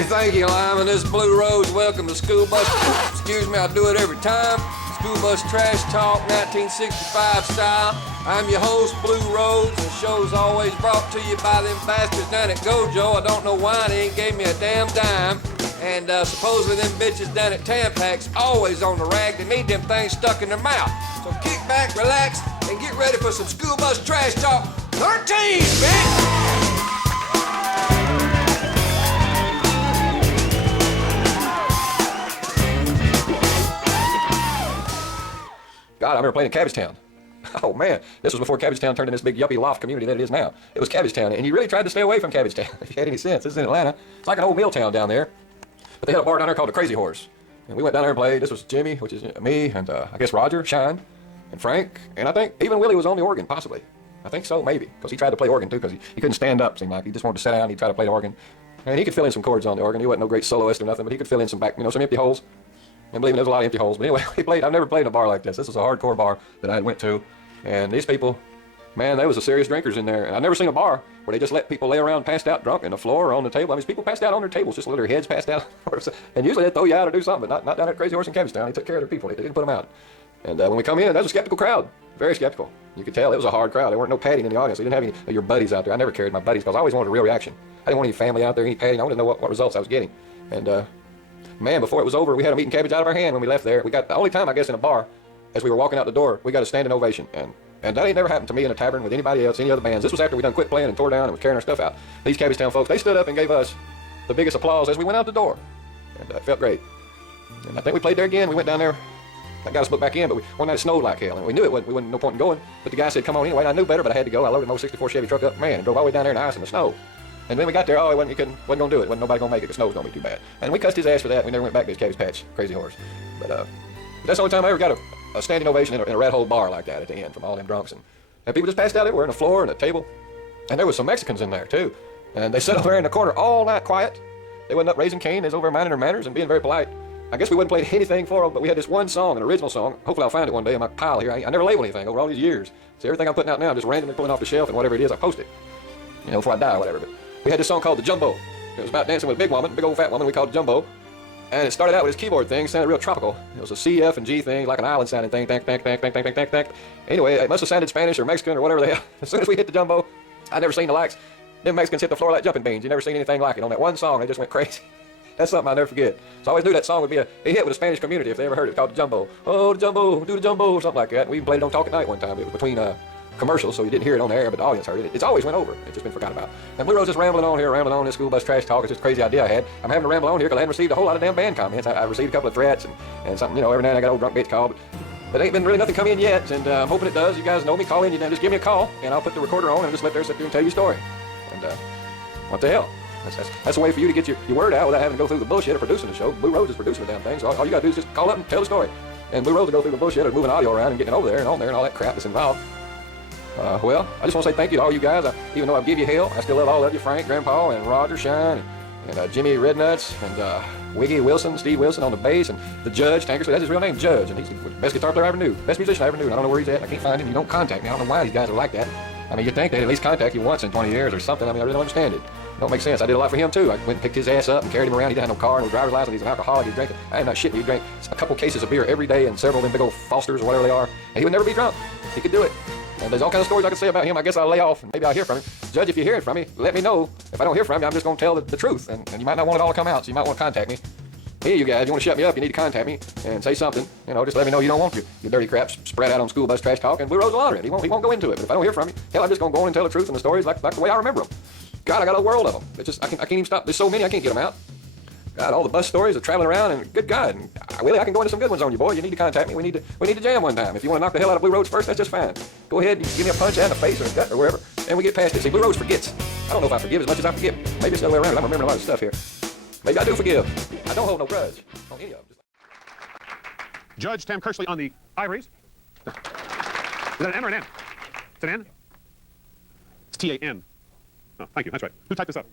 Hey, thank you, Lyman. This is Blue Rose. Welcome to School Bus. Excuse me, I do it every time. School Bus Trash Talk, 1965 style. I'm your host, Blue Rose. The show's always brought to you by them bastards down at Gojo. I don't know why they ain't gave me a damn dime. And supposedly them bitches down at Tampax always on the rag. They need them things stuck in their mouth. So kick back, relax, and get ready for some School Bus Trash Talk 13, bitch! God, I remember playing in Cabbage Town. Oh man, this was before Cabbage Town turned into this big yuppie loft community that it is now. It was Cabbage Town, and you really tried to stay away from Cabbage Town if you had any sense. This is in Atlanta. It's like an old mill town down there. But they had a bar down there called the Crazy Horse. And we went down there and played. This was Jimmy, which is me, and I guess Roger, Shine, and Frank, and I think even Willie was on the organ, possibly. I think so, maybe, because he tried to play organ too, because he couldn't stand up, seemed like. He just wanted to sit down, he'd try to play the organ. And he could fill in some chords on the organ. He wasn't no great soloist or nothing, but he could fill in some some empty holes. And believe me, there's a lot of empty holes. But anyway, we played. I've never played in a bar like this. This was a hardcore bar that I went to. And these people, man, they was the serious drinkers in there. And I've never seen a bar where they just let people lay around passed out drunk on the floor or on the table. I mean, people passed out on their tables, just let their heads passed out. And usually they'd throw you out or do something, but not down at Crazy Horse in Cabbage Town. They took care of their people. They didn't put them out. And when we come in, that was a skeptical crowd. Very skeptical. You could tell it was a hard crowd. There weren't no padding in the audience. They didn't have any of your buddies out there. I never carried my buddies because I always wanted a real reaction. I didn't want any family out there, any padding. I wanted to know what results I was getting. And man, before it was over, we had them eating cabbage out of our hand when we left there. We got the only time, I guess, in a bar, as we were walking out the door, we got a standing ovation. And that ain't never happened to me in a tavern with anybody else, any other bands. This was after we done quit playing and tore down and was carrying our stuff out. These Cabbage Town folks, they stood up and gave us the biggest applause as we went out the door. And it felt great. And I think we played there again. We went down there. That got us booked back in, but one night it snowed like hell, and we knew it wasn't no point in going. But the guy said, come on anyway. And I knew better, but I had to go. I loaded my 64 Chevy truck up, man, and drove all the way down there in the ice and the snow. And then we got there, he wasn't gonna do it. Wasn't nobody gonna make it. The snow was gonna be too bad. And we cussed his ass for that. We never went back to his Cabbage Patch, Crazy Horse. But that's the only time I ever got a standing ovation in a rat hole bar like that at the end from all them drunks. And people just passed out everywhere, on the floor and the table. And there was some Mexicans in there too. And they sat over there in the corner all night quiet. They wasn't up raising Cain. They was over there minding their manners and being very polite. I guess we wouldn't play anything for them, but we had this one song, an original song. Hopefully I'll find it one day in my pile here. I never label anything over all these years. So everything I'm putting out now, I'm just randomly pulling off the shelf, and whatever it is, I post it. You know, before I die or whatever. But we had this song called The Jumbo. It was about dancing with a big woman, big old fat woman we called the Jumbo. And it started out with this keyboard thing, sounded real tropical. It was a C, F, and G thing, like an island sounding thing. Anyway, it must have sounded Spanish or Mexican or whatever the hell. As soon as we hit the Jumbo, I'd never seen the likes. Them Mexicans hit the floor like jumping beans. You never seen anything like it. On that one song, they just went crazy. That's something I'll never forget. So I always knew that song would be a hit with the Spanish community if they ever heard it. It's called the Jumbo. Oh, the Jumbo, do the Jumbo, or something like that. We even played it on Talk at Night one time. It was between commercials, so you didn't hear it on the air, but the audience heard it. It's always went over. It's just been forgotten about. And Blue Rose just rambling on this School Bus Trash Talk. It's just a crazy idea I had. I'm having to ramble on here because I hadn't received a whole lot of damn band comments. I received a couple of threats and something, you know, every now and then I got old drunk bitch call, but ain't been really nothing come in yet, and I'm hoping it does. You guys know me. Call in, just give me a call, and I'll put the recorder on and just sit there and tell you a story. And what the hell? That's a way for you to get your word out without having to go through the bullshit of producing the show. Blue Rose is producing the damn thing, so all you gotta do is just call up and tell the story. And Blue Rose will go through the bullshit of moving audio around and getting it over there and on there and all that crap that's involved. Well, I just want to say thank you to all you guys. Even though I give you hell, I still love all of you, Frank, Grandpa, and Roger, Shine, and Jimmy Rednuts, and Wiggy Wilson, Steve Wilson on the bass, and the Judge, Tankersley. That's his real name, Judge, and he's the best guitar player I ever knew, best musician I ever knew. And I don't know where he's at. I can't find him. You don't contact me. I don't know why these guys are like that. I mean, you'd think they'd at least contact you once in 20 years or something. I mean, I really don't understand it. It don't make sense. I did a lot for him, too. I went and picked his ass up and carried him around. He didn't have no car, no driver's license. He's an alcoholic. He's drinking. I am not shitting. He drank a couple cases of beer every day and several of them big old Fosters or whatever they are. And he would never be drunk. He could do it. And there's all kinds of stories I could say about him. I guess I'll lay off and maybe I'll hear from him. Judge, if you're hearing from me, let me know. If I don't hear from you, I'm just going to tell the truth. And you might not want it all to come out, so you might want to contact me. Hey, you guys, you want to shut me up, you need to contact me and say something. You know, just let me know you don't want your dirty crap spread out on School Bus Trash Talk, and Blue Rose will honor it. He won't go into it. But if I don't hear from you, hell, I'm just going to go on and tell the truth and the stories like the way I remember them. God, I got a world of them. It's just, I can't even stop. There's so many, I can't get them out. God, all the bus stories of traveling around, and good God, and Willie, I can go into some good ones on you, boy. You need to contact me. We need to jam one time. If you want to knock the hell out of Blue Rose first, that's just fine. Go ahead, and give me a punch out in the face or a gut or wherever, and we get past it. See, Blue Rose forgets. I don't know if I forgive as much as I forget. Maybe it's the other way around. I'm remembering a lot of stuff here. Maybe I do forgive. I don't hold no grudge on any of them. Judge Tam Kersley on the ivories. Is that an M or an N? It's an N? It's T-A-N. Oh, thank you. That's right. Who typed this up?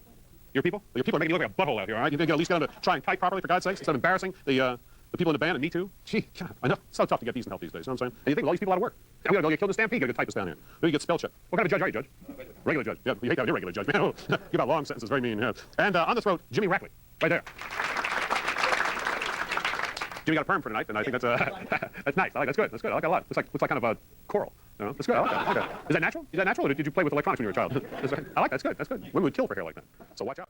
Your people? Your people are making me look like a butthole out here, all right? You think at least get on to try and type properly, for God's sakes, instead of embarrassing the people in the band and me too? Gee, God, I know. It's so tough to get decent help these days, you know what I'm saying? And you think all these people out of work. And we gotta go get killed in a stampede, gotta go type this down here. Maybe get spell check. What kind of judge are you, Judge? Regular judge. Yeah, you hate that with your regular judge, man. Oh, give out long sentences, very mean, yeah. And on the throat, Jimmy Rackley. Right there. Jimmy got a perm for tonight, and I think that's that's nice. I like that's good. That's good. I like that a lot. Looks like kind of a coral. You know? That's good. I like that. I like that. Is that natural? Is that natural, or did you play with electronics when you were a child? I like that. That's good. That's good. Women would kill for hair like that. So watch out.